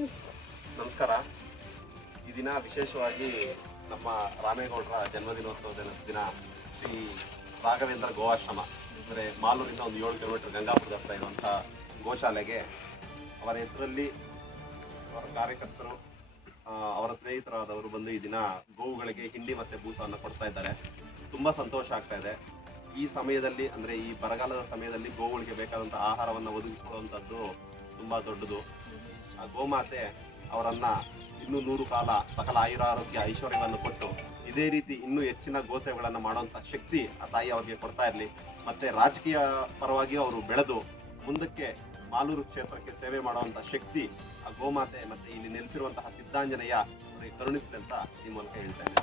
ನಮಸ್ಕಾರ. ಈ ದಿನ ವಿಶೇಷವಾಗಿ ನಮ್ಮ ರಾಮೇಗೌಡರ ಜನ್ಮದಿನೋತ್ಸವದ ದಿನ ಶ್ರೀ ರಾಘವೇಂದ್ರ ಗೋವಾಶ್ರಮ ಅಂದರೆ ಮಾಲೂರಿಂದ ಒಂದು 7 ಕಿಲೋಮೀಟರ್ ಗಂಗಾಪುರದ ಹತ್ರ ಇರುವಂತಹ ಗೋಶಾಲೆಗೆ ಅವರ ಹೆಸರಲ್ಲಿ ಅವರ ಕಾರ್ಯಕರ್ತರು ಅವರ ಸ್ನೇಹಿತರಾದವರು ಬಂದು ಈ ದಿನ ಗೋವುಗಳಿಗೆ ಹಿಂಡಿ ಮತ್ತೆ ಬೂಸವನ್ನು ಕೊಡ್ತಾ ಇದ್ದಾರೆ. ತುಂಬಾ ಸಂತೋಷ ಆಗ್ತಾ ಇದೆ. ಈ ಸಮಯದಲ್ಲಿ ಅಂದ್ರೆ ಈ ಬರಗಾಲದ ಸಮಯದಲ್ಲಿ ಗೋವುಗಳಿಗೆ ಬೇಕಾದಂತಹ ಆಹಾರವನ್ನು ಒದಗಿಸಿಕೊಳ್ಳುವಂಥದ್ದು ತುಂಬಾ ದೊಡ್ಡದು. ಆ ಗೋಮಾತೆ ಅವರನ್ನ ಇನ್ನೂ 100 ಕಾಲ ಸಕಲ ಆಯುರಾರೋಗ್ಯ ಐಶ್ವರ್ಯವನ್ನು ಕೊಟ್ಟು ಇದೇ ರೀತಿ ಇನ್ನೂ ಹೆಚ್ಚಿನ ಗೋಸೇವೆಗಳನ್ನು ಮಾಡುವಂತ ಶಕ್ತಿ ಆ ತಾಯಿ ಅವರಿಗೆ ಕೊಡ್ತಾ ಇರಲಿ. ಮತ್ತೆ ರಾಜಕೀಯ ಪರವಾಗಿಯೂ ಅವರು ಬೆಳೆದು ಮುಂದಕ್ಕೆ ಮಾಲೂರು ಕ್ಷೇತ್ರಕ್ಕೆ ಸೇವೆ ಮಾಡುವಂತ ಶಕ್ತಿ ಆ ಗೋಮಾತೆ ಮತ್ತೆ ಇಲ್ಲಿ ನೆಲೆಸಿರುವಂತಹ ಸಿದ್ಧಾಂಜನೇಯ ಅವರಿಗೆ ಕರುಣಿಸಲಿ ಅಂತ ಈ ಮೂಲಕ ಹೇಳ್ತೇನೆ.